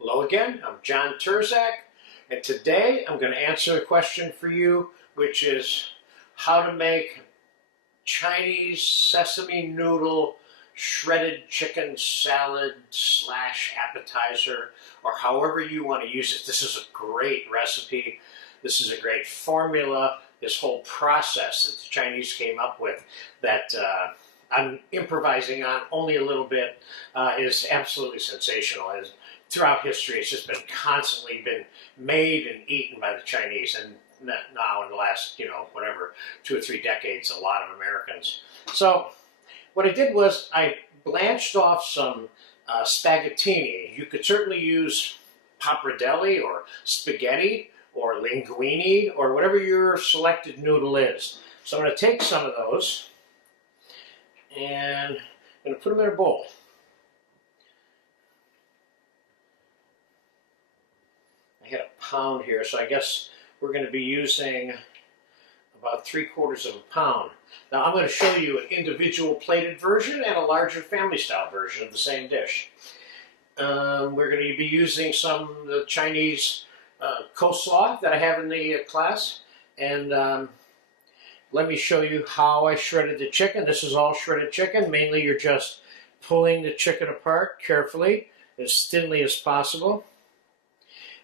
Hello again, I'm John Turzak, and today I'm going to answer a question for you, which is how to make Chinese sesame noodle shredded chicken salad slash appetizer, or however you want to use it. This is a great recipe. This is a great formula. This whole process that the Chinese came up with that I'm improvising on only a little bit is absolutely sensational. Throughout history, it's just been constantly been made and eaten by the Chinese, and now in the last, whatever, 2 or 3 decades, a lot of Americans. So what I did was I blanched off some spaghettini. You could certainly use pappardelle or spaghetti or linguine or whatever your selected noodle is. So I'm going to take some of those and I'm going to put them in a bowl. I had a pound here, so I guess we're going to be using about 3/4 of a pound. Now I'm going to show you an individual plated version and a larger family style version of the same dish. We're going to be using some of the Chinese coleslaw that I have in the class, and let me show you how I shredded the chicken. This is all shredded chicken. Mainly you're just pulling the chicken apart carefully, as thinly as possible.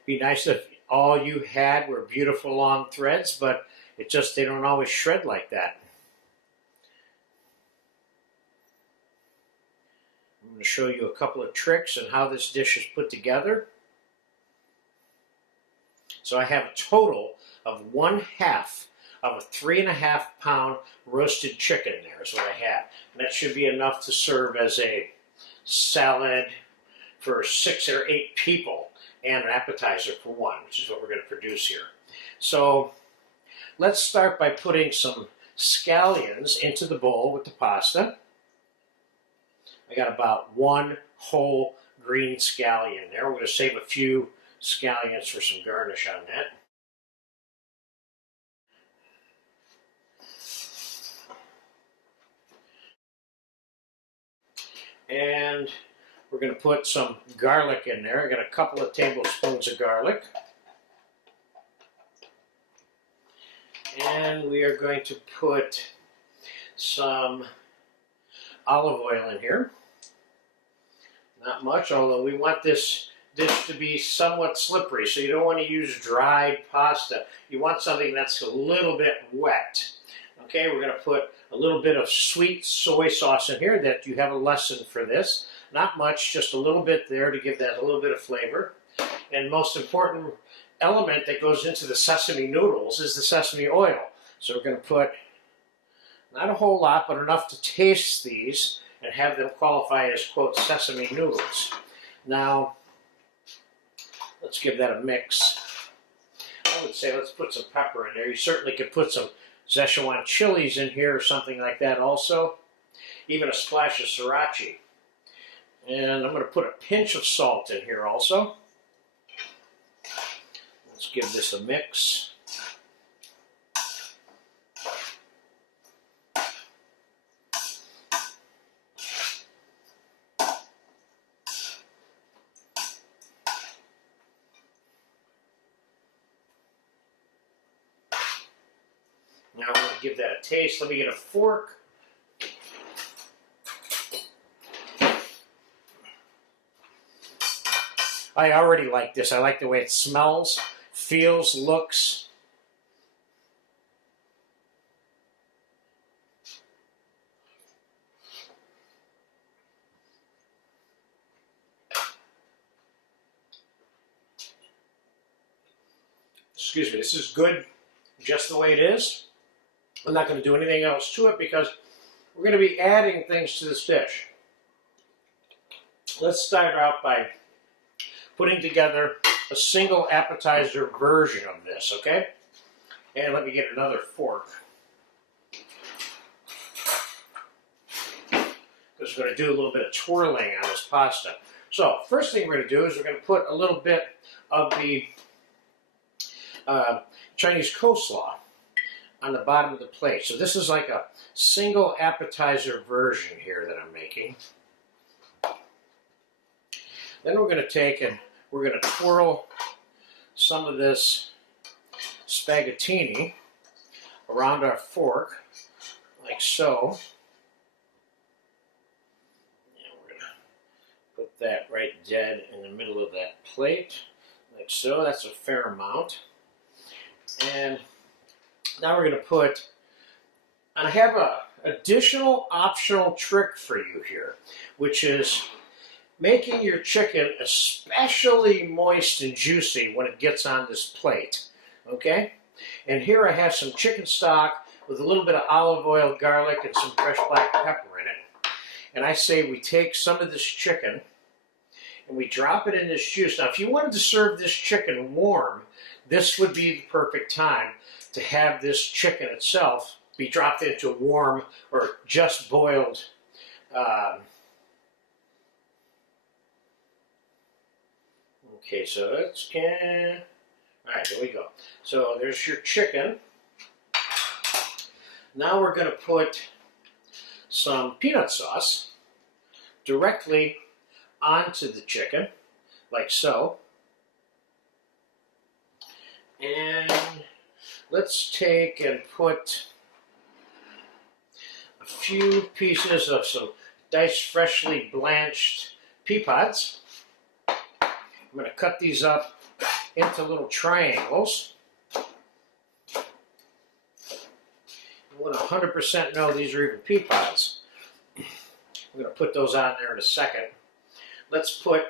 Be nice if all you had were beautiful long threads, but they don't always shred like that. I'm going to show you a couple of tricks on how this dish is put together. So I have a total of 1/2 of a 3.5 pound roasted chicken there is what I have. And that should be enough to serve as a salad for 6 or 8 people. And an appetizer for 1, which is what we're going to produce here. So let's start by putting some scallions into the bowl with the pasta. I got about 1 whole green scallion there. We're going to save a few scallions for some garnish on that. And we're going to put some garlic in there. I got a couple of tablespoons of garlic. And we are going to put some olive oil in here. Not much, although we want this dish to be somewhat slippery, so you don't want to use dried pasta. You want something that's a little bit wet. Okay, we're going to put a little bit of sweet soy sauce in here. That you have a lesson for this. Not much, just a little bit there to give that a little bit of flavor. And most important element that goes into the sesame noodles is the sesame oil. So we're going to put not a whole lot, but enough to taste these and have them qualify as, quote, sesame noodles. Now, let's give that a mix. I would say let's put some pepper in there. You certainly could put some Szechuan chilies in here or something like that also. Even a splash of sriracha. And I'm going to put a pinch of salt in here also. Let's give this a mix. Now I'm going to give that a taste. Let me get a fork. I already like this. I like the way it smells, feels, looks. Excuse me, this is good just the way it is. I'm not going to do anything else to it because we're going to be adding things to this dish. Let's start out by putting together a single appetizer version of this, okay? And let me get another fork. Because we're going to do a little bit of twirling on this pasta. So, first thing we're going to do is we're going to put a little bit of the Chinese coleslaw on the bottom of the plate. So this is like a single appetizer version here that I'm making. Then we're going to take and we're going to twirl some of this spaghettini around our fork, like so. And we're going to put that right dead in the middle of that plate, like so. That's a fair amount. And now we're going to put, and I have a additional optional trick for you here, which is making your chicken especially moist and juicy when it gets on this plate, okay? And here I have some chicken stock with a little bit of olive oil, garlic, and some fresh black pepper in it. And I say we take some of this chicken and we drop it in this juice. Now, if you wanted to serve this chicken warm, this would be the perfect time to have this chicken itself be dropped into warm or just boiled okay, so let's all right, there we go. So there's your chicken. Now we're going to put some peanut sauce directly onto the chicken, like so. And let's take and put a few pieces of some diced freshly blanched pea pods. I'm going to cut these up into little triangles. You want to 100% know these are even pea pods. I'm going to put those on there in a second. Let's put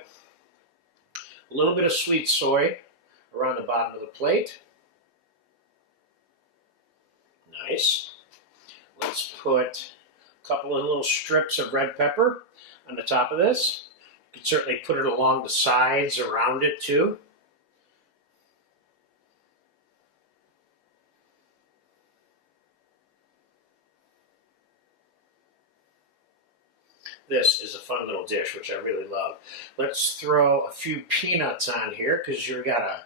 a little bit of sweet soy around the bottom of the plate. Nice. Let's put a couple of little strips of red pepper on the top of this. You can certainly put it along the sides around it too. This is a fun little dish, which I really love. Let's throw a few peanuts on here because you've got a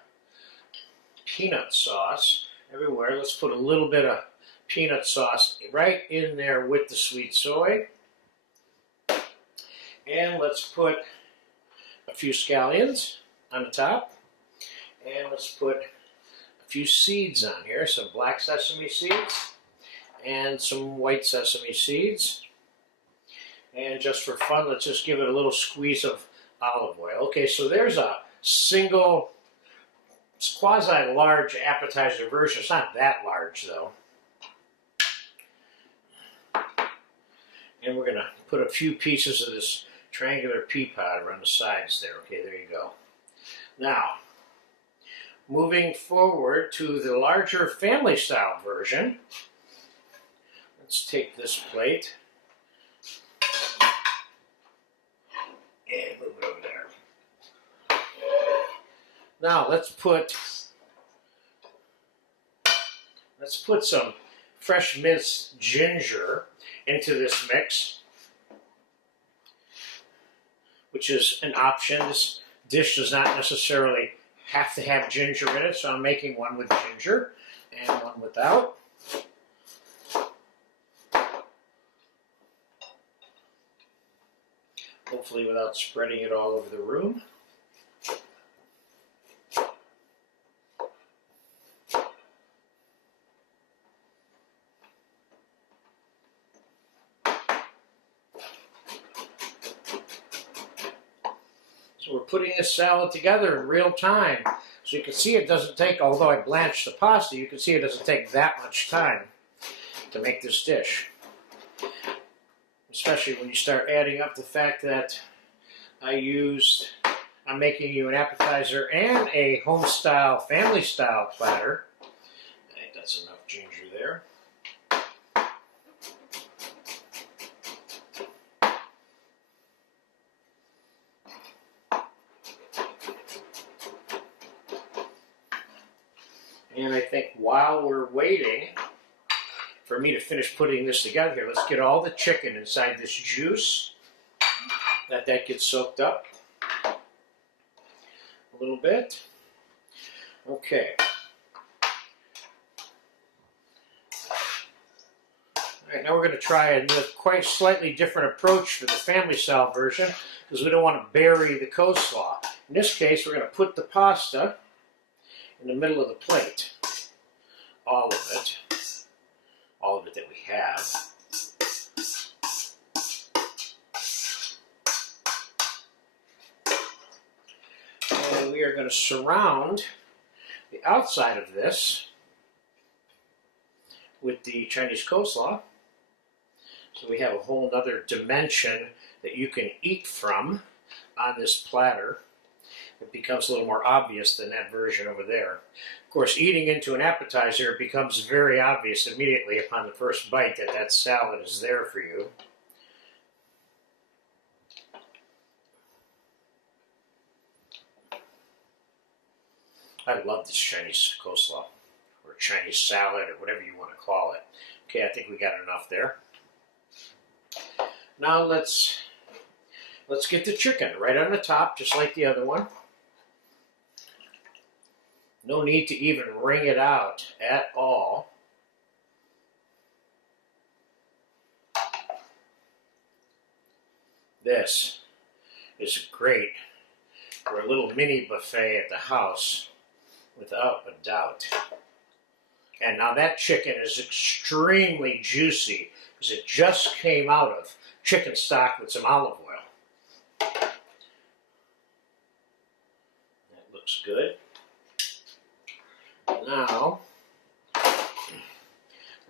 peanut sauce everywhere. Let's put a little bit of peanut sauce right in there with the sweet soy. And let's put a few scallions on the top. And let's put a few seeds on here, some black sesame seeds and some white sesame seeds. And just for fun, let's just give it a little squeeze of olive oil. Okay, so there's a single, it's quasi-large appetizer version. It's not that large, though. And we're going to put a few pieces of this triangular pea pod around the sides there. Okay, there you go. Now, moving forward to the larger family-style version, let's take this plate and move it over there. Now let's put some fresh minced ginger into this mix, which is an option. This dish does not necessarily have to have ginger in it, so I'm making one with ginger and one without. Hopefully without spreading it all over the room. So we're putting this salad together in real time. So you can see it doesn't take, although I blanched the pasta, you can see it doesn't take that much time to make this dish. Especially when you start adding up the fact that I'm making you an appetizer and a home-style, family-style platter. I think that's enough ginger there. And I think while we're waiting for me to finish putting this together here, let's get all the chicken inside this juice. Let that get soaked up a little bit. Okay. All right, now we're going to try a quite slightly different approach for the family style version because we don't want to bury the coleslaw. In this case, we're going to put the pasta in the middle of the plate. All of it that we have. And we are going to surround the outside of this with the Chinese coleslaw. So we have a whole other dimension that you can eat from on this platter. It becomes a little more obvious than that version over there. Of course, eating into an appetizer, it becomes very obvious immediately upon the first bite that that salad is there for you. I love this Chinese coleslaw, or Chinese salad, or whatever you want to call it. Okay, I think we got enough there. Now let's get the chicken right on the top, just like the other one. No need to even wring it out at all. This is great for a little mini buffet at the house, without a doubt. And now that chicken is extremely juicy because it just came out of chicken stock with some olive oil. That looks good. Now,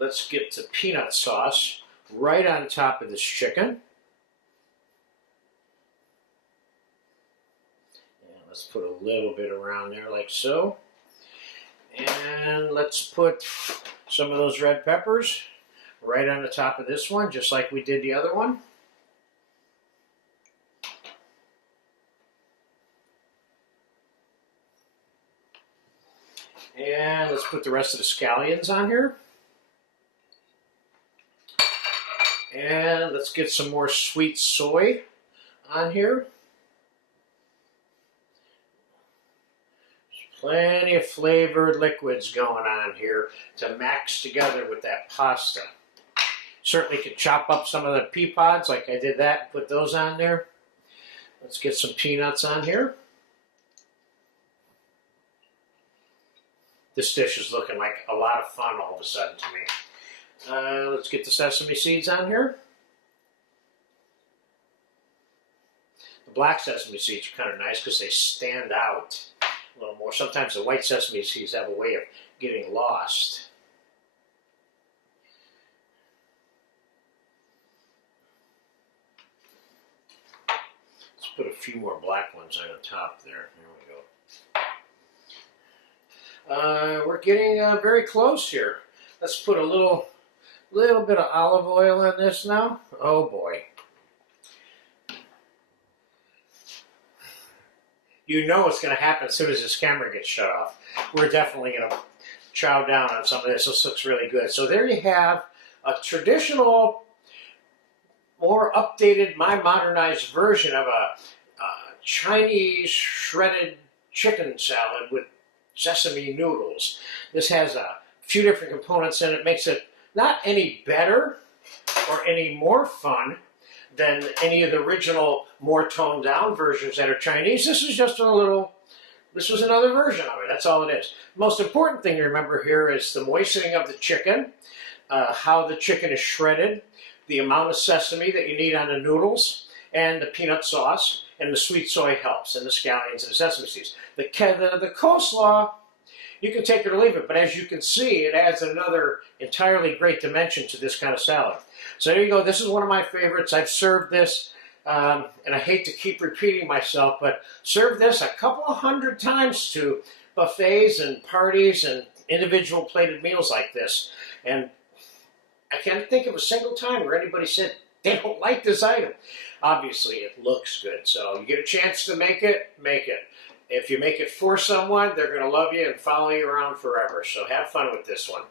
let's get the peanut sauce right on top of this chicken. And let's put a little bit around there like so. And let's put some of those red peppers right on the top of this one, just like we did the other one. And let's put the rest of the scallions on here. And let's get some more sweet soy on here. There's plenty of flavored liquids going on here to max together with that pasta. Certainly could chop up some of the pea pods like I did that, put those on there. Let's get some peanuts on here. This dish is looking like a lot of fun all of a sudden to me. Let's get the sesame seeds on here. The black sesame seeds are kind of nice because they stand out a little more. Sometimes the white sesame seeds have a way of getting lost. Let's put a few more black ones on the top there. There we go. We're getting very close here. Let's put a little bit of olive oil on this now. Oh boy. You know what's going to happen as soon as this camera gets shut off. We're definitely going to chow down on some of this. This looks really good. So there you have a traditional, more updated, my modernized version of a Chinese shredded chicken salad with sesame noodles. This has a few different components in it. Makes it not any better or any more fun than any of the original more toned down versions that are Chinese. This is just this was another version of it. That's all it is. The most important thing to remember here is the moistening of the chicken, how the chicken is shredded, the amount of sesame that you need on the noodles, and the peanut sauce, and the sweet soy helps, and the scallions and the sesame seeds. The coleslaw, you can take it or leave it, but as you can see, it adds another entirely great dimension to this kind of salad. So there you go. This is one of my favorites. I've served this, and I hate to keep repeating myself, but served this a couple of hundred times to buffets and parties and individual plated meals like this. And I can't think of a single time where anybody said they don't like this item. Obviously, it looks good. So you get a chance to make it, make it. If you make it for someone, they're going to love you and follow you around forever. So have fun with this one.